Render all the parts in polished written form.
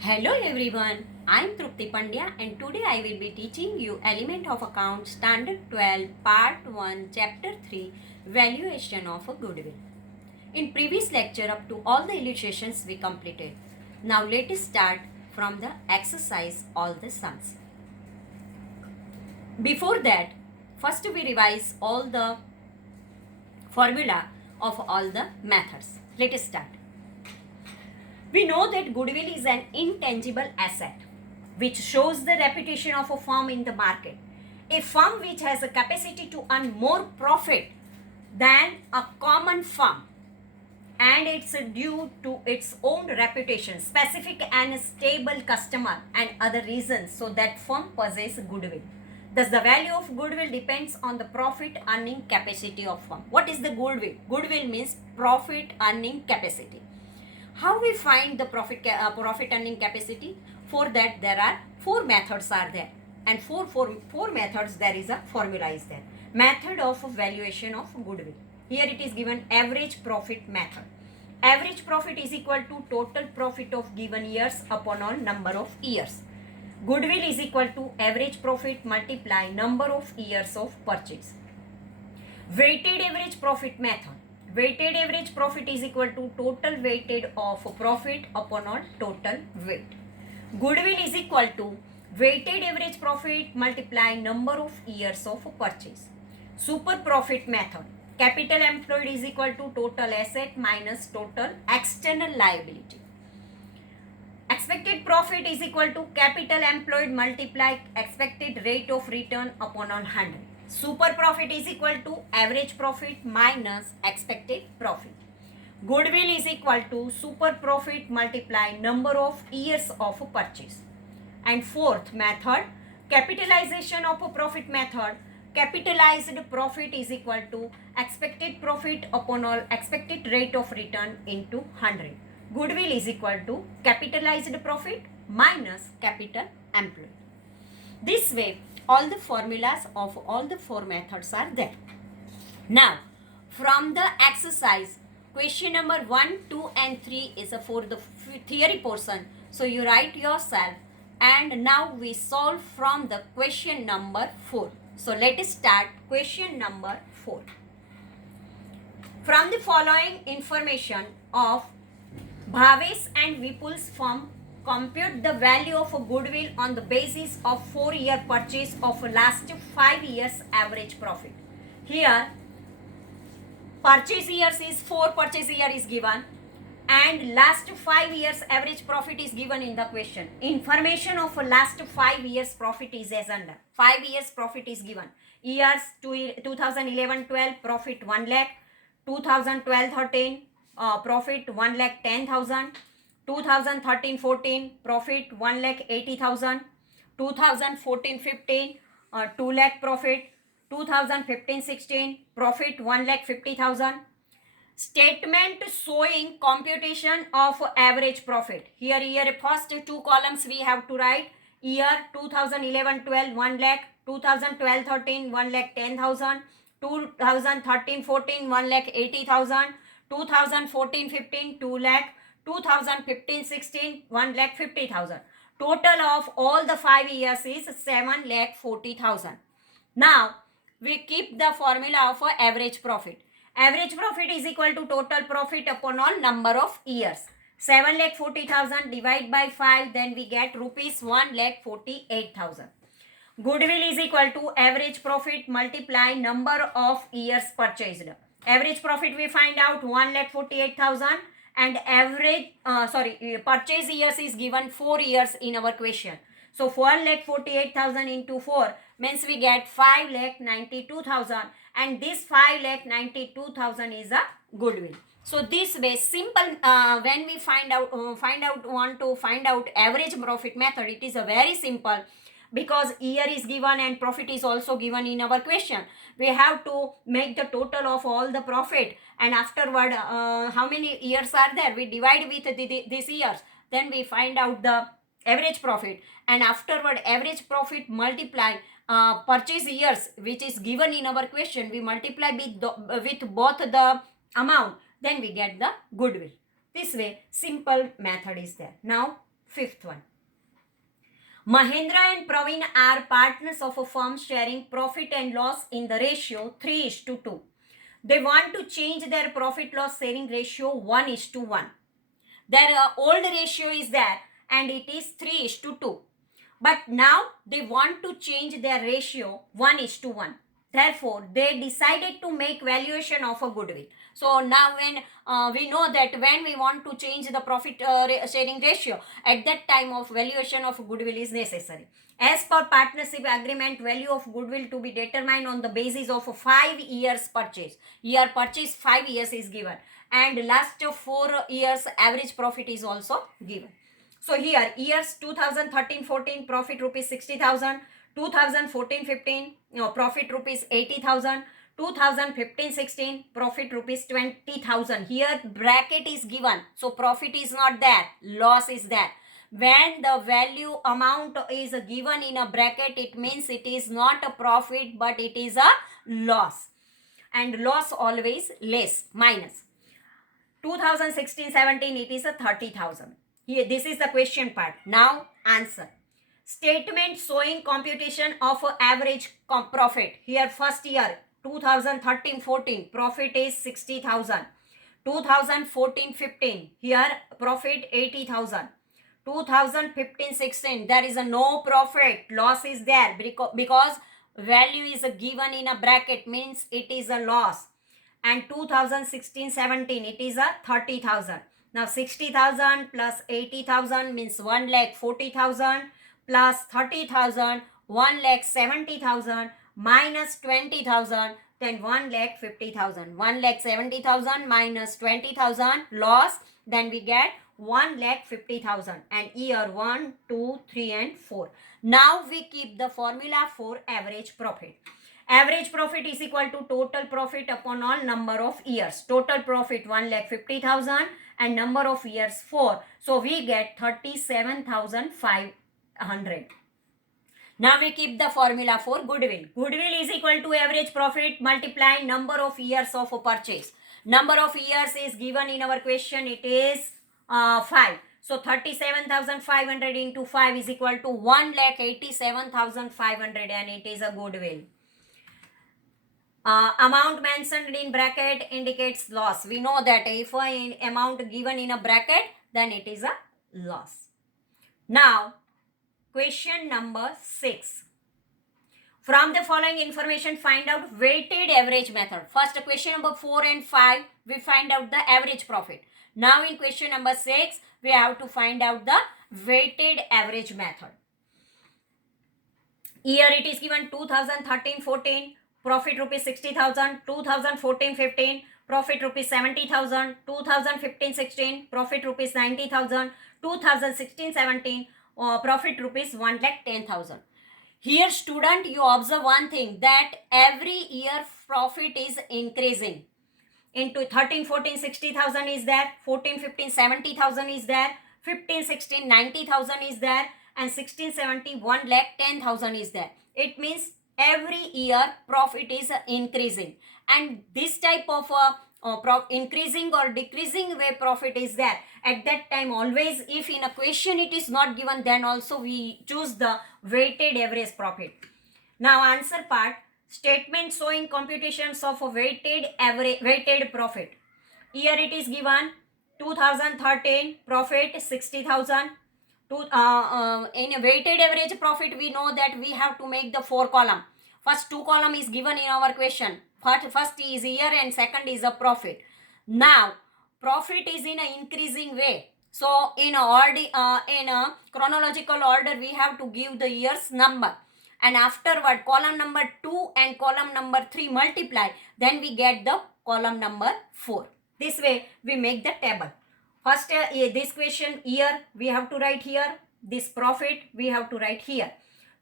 Hello everyone, I am Trupti Pandya and today I will be teaching you Element of Account Standard 12 Part 1 Chapter 3 Valuation of a Goodwill. In previous lecture up to all the illustrations we completed. Now let us start from the exercise all the sums. Before that, first we revise all the formula of all the methods. Let us start. We know that goodwill is an intangible asset which shows the reputation of a firm in the market. A firm which has a capacity to earn more profit than a common firm, and it's due to its own reputation, specific and stable customer and other reasons, so that firm possesses goodwill. Thus, the value of goodwill depends on the profit earning capacity of firm. What is the goodwill? Goodwill means profit earning capacity. How we find the profit earning capacity? For that there are four methods are there, and four methods there is a formula is there. Method of valuation of goodwill. Here it is given average profit method. Average profit is equal to total profit of given years upon all number of years. Goodwill is equal to average profit multiply number of years of purchase. Weighted average profit method. Weighted average profit is equal to total weighted of profit upon all total weight. Goodwill is equal to weighted average profit multiply number of years of purchase. Super profit method. Capital employed is equal to total asset minus total external liability. Expected profit is equal to capital employed multiply expected rate of return upon 100. Super profit is equal to average profit minus expected profit. Goodwill is equal to super profit multiply number of years of purchase. And fourth method, capitalization of a profit method. Capitalized profit is equal to expected profit upon all expected rate of return into 100. Goodwill is equal to capitalized profit minus capital employed. This way, all the formulas of all the four methods are there. Now, from the exercise, question number 1, 2 and 3 is for the theory portion. So, you write yourself, and now we solve from the question number 4. So, let us start question number 4. From the following information of Bhavesh and Vipul's firm, compute the value of a goodwill on the basis of 4-year purchase of last 5 years average profit. Here, purchase years is 4 purchase year is given, and last 5 years average profit is given in the question. Information of last 5 years profit is as under. 5 years profit is given. Years 2011-12 profit 1 lakh, 2012-13 profit 1,10,000, 2013-14 profit 1,80,000, 2014-15 2 lakh profit, 2015-16 profit 1,50,000. Statement showing computation of average profit. Here first 2 columns we have to write. Year 2011-12 1 lakh, 2012-13 1,10,000, 2013-14 1,80,000, 2014-15 2 lakh, 2015-16 1,50,000. Total of all the 5 years is 7,40,000. Now we keep the formula of average profit. Average profit is equal to total profit upon all number of years. 7,40,000 divided by 5, then we get rupees 1,48,000. Goodwill is equal to average profit multiply number of years purchased. Average profit we find out 1,48,000, and average purchase years is given 4 years in our question. So 4,48,000 into 4 means we get 5,92,000, and this 5,92,000 is a goodwill. So this way simple, when we want to find out average profit method, it is a very simple, because year is given and profit is also given in our question. We have to make the total of all the profit, and afterward how many years are there, we divide with these years, then we find out the average profit, and afterward average profit multiply purchase years which is given in our question, we multiply with both the amount, then we get the goodwill. This way simple method is there. Now fifth one. Mahendra and Praveen are partners of a firm sharing profit and loss in the ratio 3:2. They want to change their profit loss sharing ratio 1:1. Their old ratio is there and it is 3:2. But now they want to change their ratio 1:1. Therefore, they decided to make valuation of a goodwill. So now when we know that when we want to change the profit sharing ratio, at that time of valuation of goodwill is necessary. As per partnership agreement, value of goodwill to be determined on the basis of 5 years purchase. Year purchase 5 years is given and last 4 years average profit is also given. So here years 2013-14 profit rupees 60,000, 2014-15 profit rupees 80,000, 2015-16 profit rupees 20,000. Here bracket is given, so profit is not there, loss is there. When the value amount is given in a bracket, it means it is not a profit but it is a loss, and loss always less, minus. 2016-17 it is a 30,000. Here this is the question part. Now answer. Statement showing computation of average profit. Here first year 2013-14 profit is 60,000. 2014-15 here profit 80,000. 2015-16 there is a no profit, loss is there because value is given in a bracket, means it is a loss. And 2016-17 it is a 30,000. Now 60,000 plus 80,000 means 1,40,000 plus 30,000 1,70,000 minus 20,000, then 1,50,000. 1,70,000 minus 20,000 loss, then we get 1,50,000 and year 1, 2, 3 and 4. Now we keep the formula for average profit. Average profit is equal to total profit upon all number of years. Total profit 1,50,000 and number of years 4. So we get 37,500. Now we keep the formula for goodwill. Goodwill is equal to average profit multiply number of years of purchase. Number of years is given in our question, it is 5. So 37,500 into 5 is equal to 1,87,500 and it is a goodwill. Amount mentioned in bracket indicates loss. We know that if an amount given in a bracket, then it is a loss. Now, question number 6. From the following information, find out weighted average method. First, question number 4 and 5, we find out the average profit. Now, in question number 6, we have to find out the weighted average method. Here it is given 2013-14. Profit rupees 60,000, 2014-15 profit rupees 70,000, 2015-16 profit rupees 90,000, 2016-17 profit rupees 1,10,000. Here student, you observe one thing, that every year profit is increasing. Into 13-14 60,000 is there, 14-15 70,000 is there, 15-16 90,000 is there, and 16-17 1,10,000 is there. It means every year profit is increasing, and this type of increasing or decreasing way profit is there. At that time always, if in a question it is not given, then also we choose the weighted average profit. Now answer part. Statement showing computations of a weighted profit. Here it is given 2013 profit 60,000. In a weighted average profit, we know that we have to make the 4 column. First 2 column is given in our question. First is year and second is a profit. Now profit is in an increasing way. So in a chronological order, we have to give the year's number, and afterward column number 2 and column number 3 multiply, then we get the column number 4. This way we make the table. First this question year we have to write here, this profit we have to write here.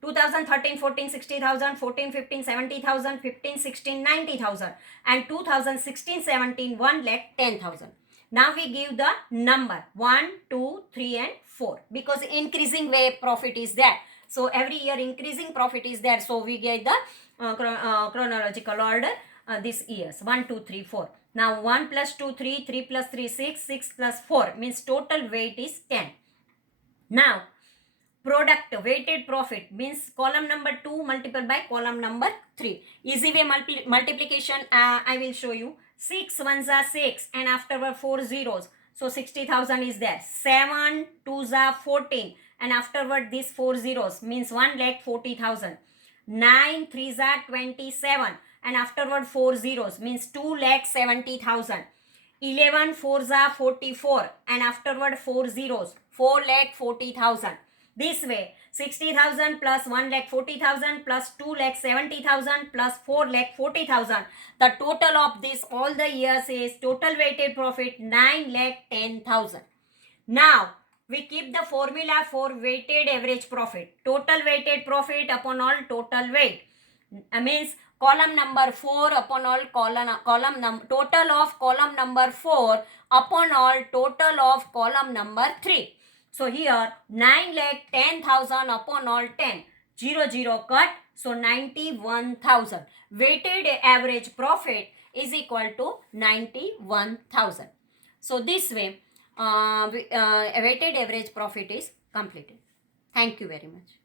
2013-14 60,000, 14-15 70,000, 15-16 90,000, and 2016-17 1,10,000. Now we give the number 1, 2, 3 and 4 because increasing way profit is there. So every year increasing profit is there. So we get the chronological order this years 1, 2, 3, 4. Now 1 plus 2 3, 3 plus 3 6, 6 plus 4 means total weight is 10. Now, product weighted profit means column number 2 multiplied by column number 3. Easy way multiplication, I will show you. 6 ones are 6 and afterward 4 zeros. So 60,000 is there. 7 twos are 14 and afterward these 4 zeros means 1,40,000. 9 threes are 27 and afterward 4 zeros means 2,70,000. 11 fours are 44 and afterward 4 zeros 4,40,000. This way 60,000 plus 1,40,000 plus 2,70,000 plus 4,40,000. The total of this all the years is total weighted profit 9,10,000. Now we keep the formula for weighted average profit. Total weighted profit upon all total weight. Means column number 4 upon all total of column number 4 upon all total of column number 3. So here 9,10,000 upon all 10. 0 cut. So 91,000. Weighted average profit is equal to 91,000. So this way weighted average profit is completed. Thank you very much.